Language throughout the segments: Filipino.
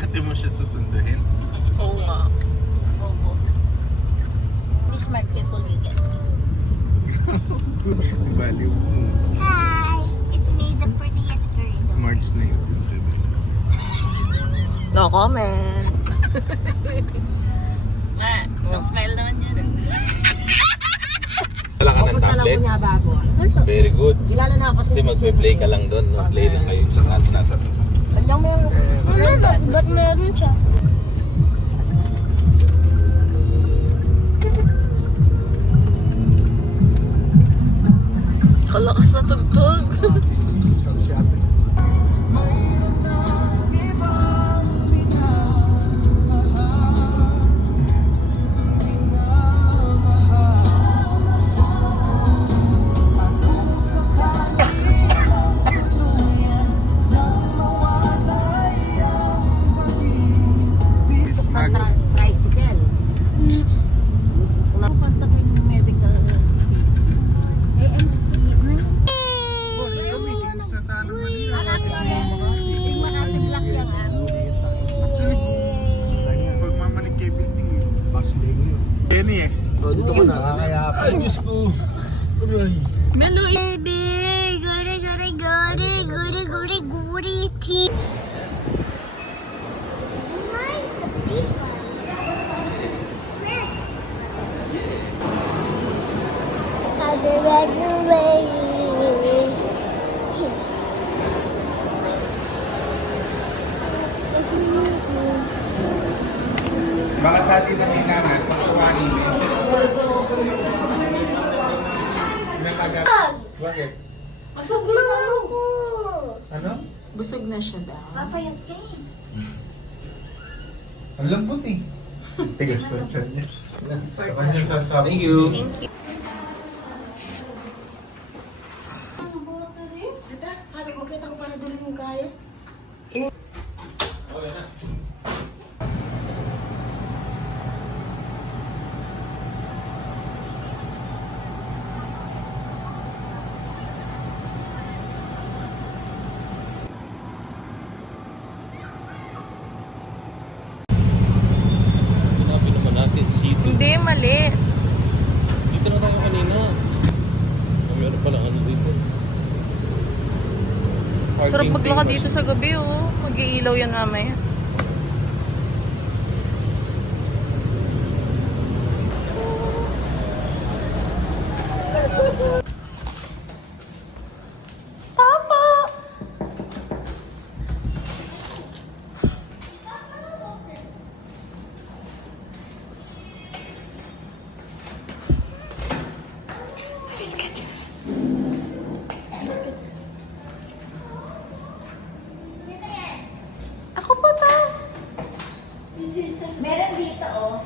Ate mo siya susunduhin? Oo nga. Opo. This market will we get. Baliw mo. Hi! It's me, the prettiest girl. March 1970. No comment. Ma, isang smile naman yan. Wala ka ng Pupunta lang tablet? ko niya bago. Very good. Kilala na ako Kasi magpe-play ka lang doon, no? Play lang kayo ng atin natin. Alam mo, Ba't meron siya? Kalakas na tugtog. tricycle. Gusto ko na. Pupunta ko yung medical seat. AMC. Sa Tanong Manila. Yung Makati Black lang Pagmamanig kay building eh. Kenny eh. Oh, dito ko na. Ay, Diyos ko. Melo, Baby, goody, tea. I'll be ready. Bakit dati lang yung naman? Pagkawanin eh. Pinatagal. Bakit? Busog na ako. Ano? busog na siya daw. Papayag ka eh. Ang lambot eh. Tigas ko siya niya. Sa kanya sasabi. Thank you. Kita, sabi ko kita ko para doon yung kaya. Hanapin naman natin city. Hindi, mali. Dito na tayo kanina. Meron pala ano dito. Sarap maglakad dito sa gabi, oh. Mag-iilaw yan mamaya. Ako pa ta. Meron dito oh.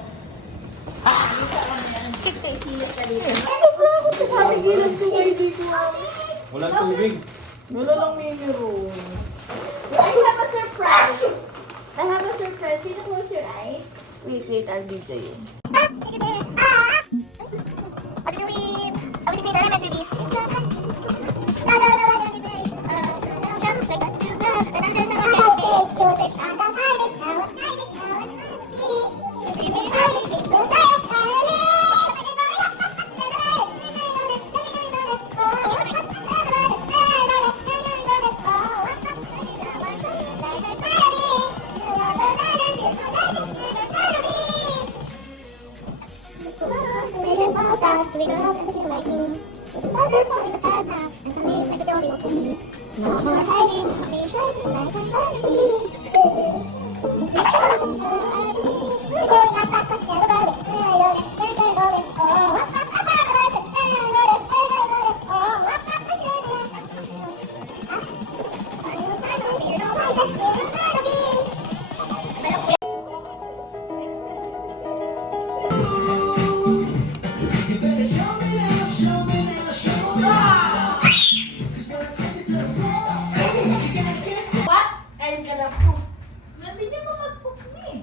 Dito oh, silat ka dito. Walang tubig. Wala lang minero. I have a surprise. I have a surprise. Can you close your eyes? Wait, I'll video you. No more hiding, I'll be shining like a What? I'm gonna poop. Hindi niya mapag-poop ni.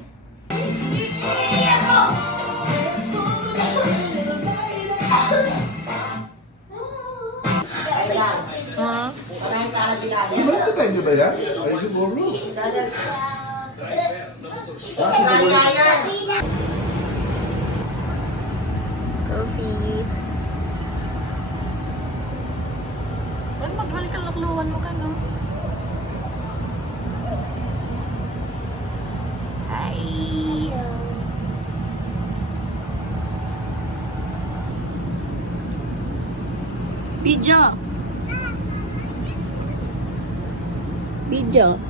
Ha? Di ba ito tayo ba yan? Are you borrow? Coffee. Well, magbalik ka lakluhan mo ka, no? Hi. Video. Video.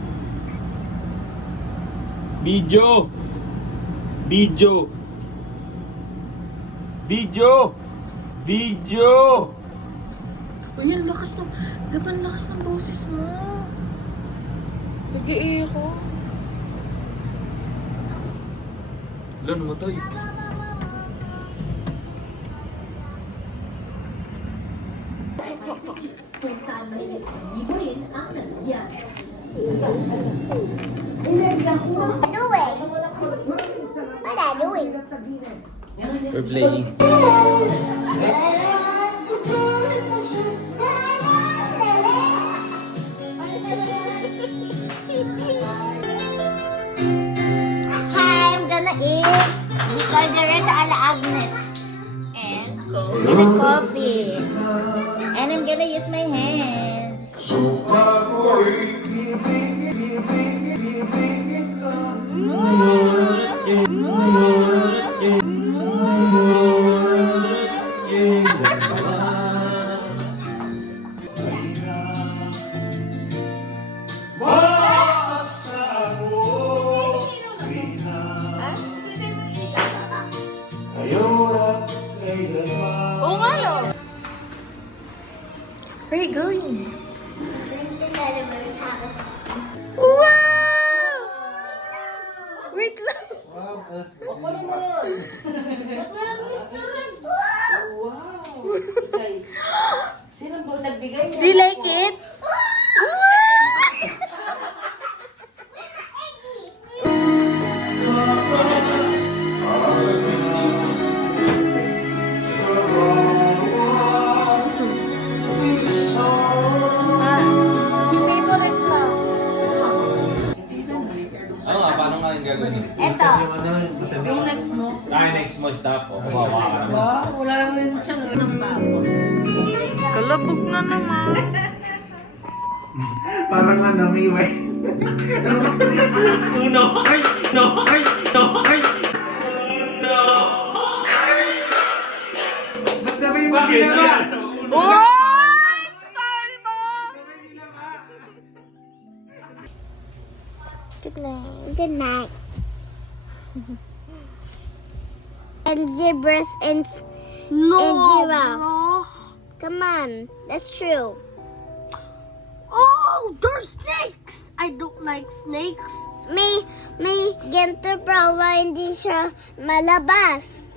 Video! Video! Video! Video! Uy, ang lakas ng... Laban lakas ng boses mo. Nag-iiyak ko. Wala, namatay. kung saan mahilig sa liburin ang nangyayari. What are you doing? We're playing. Hi, I'm gonna eat the caldereta a la Agnes. And coffee. And I'm gonna use my hand. Oo nga, no? Where are you going? Wow! Wait lang. Wow. Okay. Sino ba nagbigay niya? Do you like it? Ano nga, paano nga yung gagawin? Eto. Yung next mo. Next mo, stop. O, kawawa ka naman. Wow, wala rin siyang Kalabog na naman. Parang ano, miway. Uno! Ay! No! Ay! No! Ay! No! Ba't sabay mo ginawa? Oy! Style mo! Good night. Good night. And zebras and giraffe. Come on, that's true. Oh, there's snakes. I don't like snakes. May ganito prawa hindi siya malabas.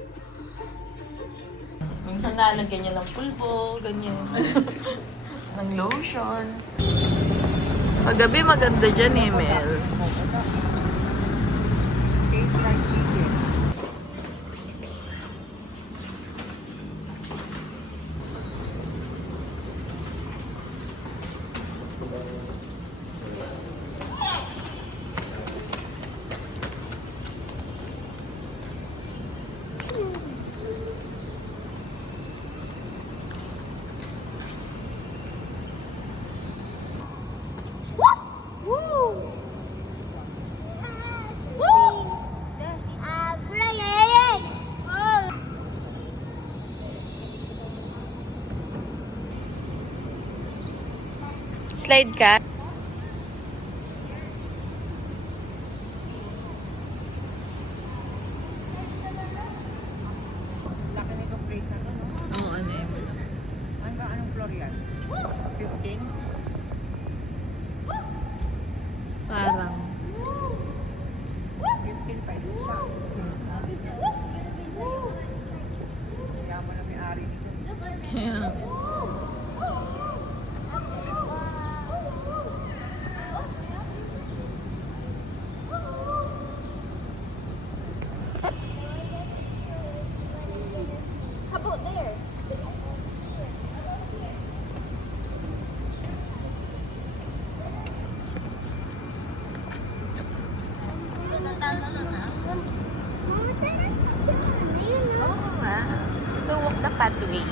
Minsan lalagyan niya ng pulbo, ganyan. ng lotion. Paggabi maganda dyan eh, Mel. Slide ka. Oo, ano eh, wala. Hanggang anong floor yan? 15? Parang. 15 pa ito pa. Yaman na may-ari nito. Yeah. that way.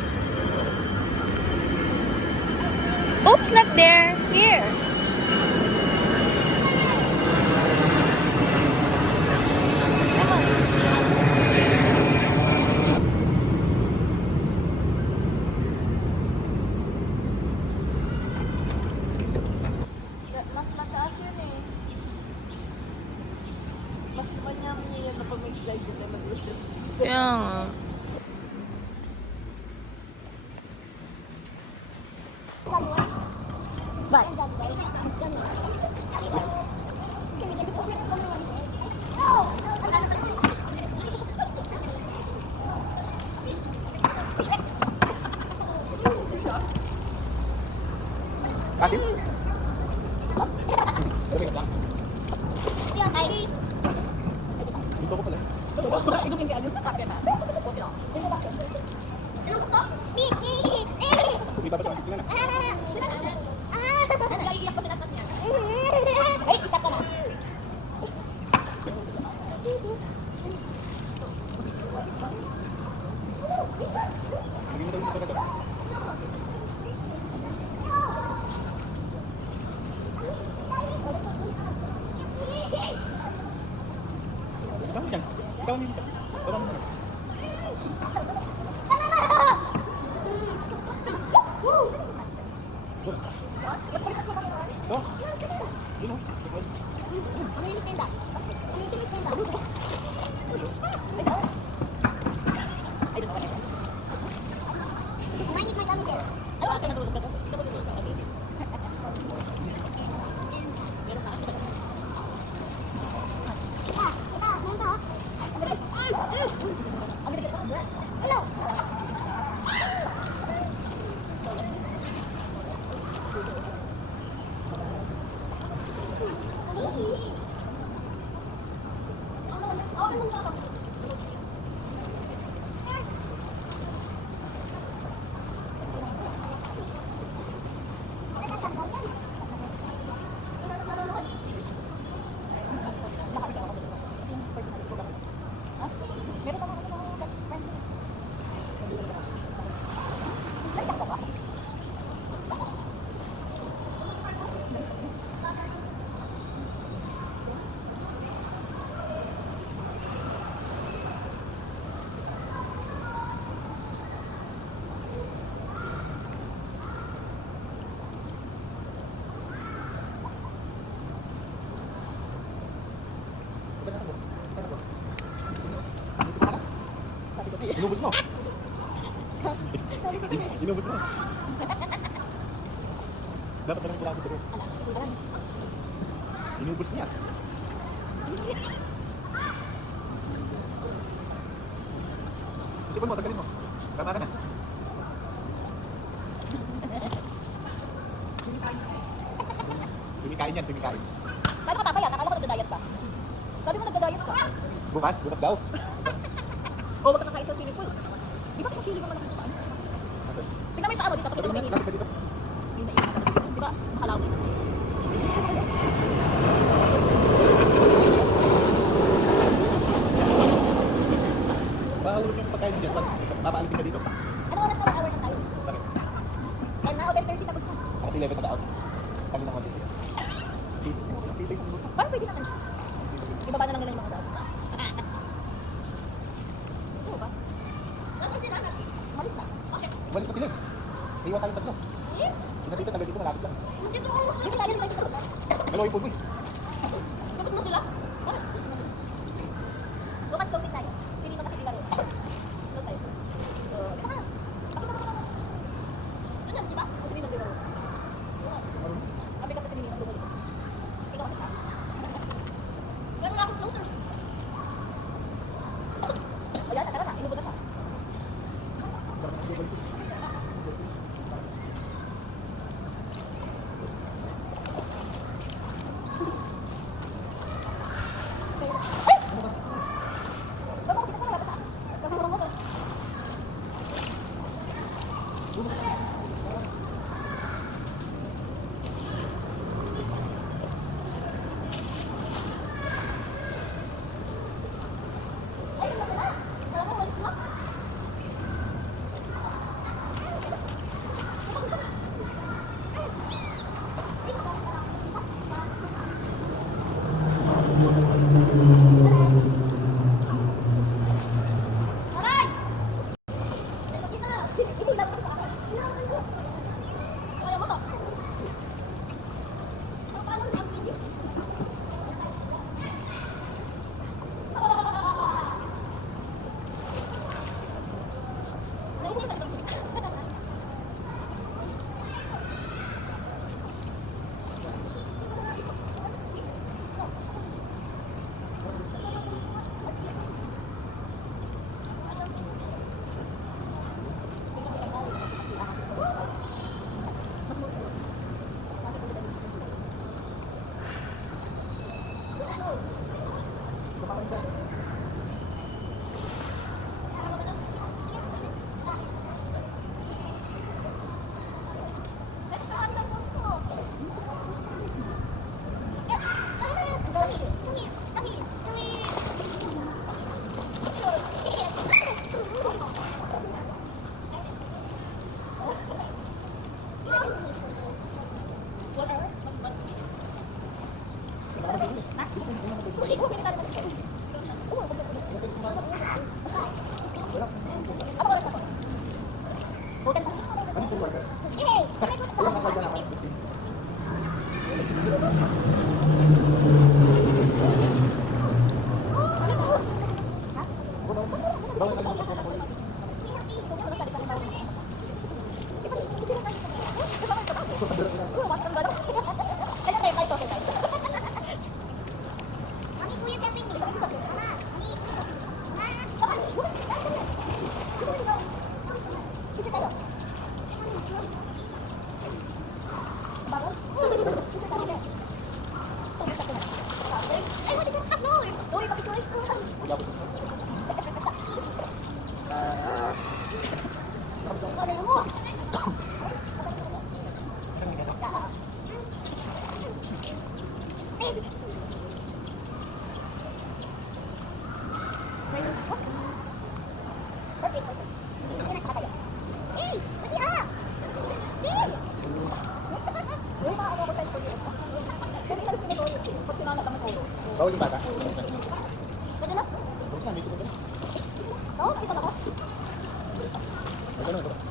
Oops, not there. Here. Come on. Mas mataas yun eh. Mas manyang niya na pag may slide yun na mag-rush siya susunod. Kaya nga. Kasi? Dito ko pala. Hindi pa ba siya tingnan na? Hindi mo daw dito talaga. Ikaw dyan. Ikaw ang dito. Ikaw ang dito. Ito. Yun o. Inubos mo. Inubos mo. Dapat na lang pula sa turo. Inubos niya. Isipon mo, tagalin mo. Tama ka na. Sumikain yan, sumikain. Paano ka papayat? Akala ko nagda-diet ka. Sabi mo nagda-diet ka. Bukas daw. O wag ka kakain sa swimming pool. Di ba pinasili mo malaki sa paan? Tingnan mo yung paa mo dito. Tapos ito Lapit ka dito. Di ba? Makalaw mo. Mahulog yung pagkain dyan. Papaalisin ka dito. Ano oras na hour na tayo? Bakit? 10 na o 10:30 tapos na. Kasi 11 ka daw. Kami na konti. Parang pwede naman siya. Ibaba na lang nila yung mga tao. Oo ba? Malis na. Okay. Balik pa sila. Iwan tayong tatlo. Sila dito, taga dito, malapit lang. Dito tayo na dito. Dalawa yung pulboy. Tapos na sila? Bakit? Bukas gawin tayo. Hindi naman kasi di laro. Doon tayo. Dito ka. Pakita mo. Ano, di ba? Kasi hindi naglaro. Kapit ka kasi hindi naglaro. Ikaw kasi ka. Meron na akong floaters. Ayan, tara na. Inubot na siya. Bawal yung bata. Pwede na? Oo, ito na ba? Ano ba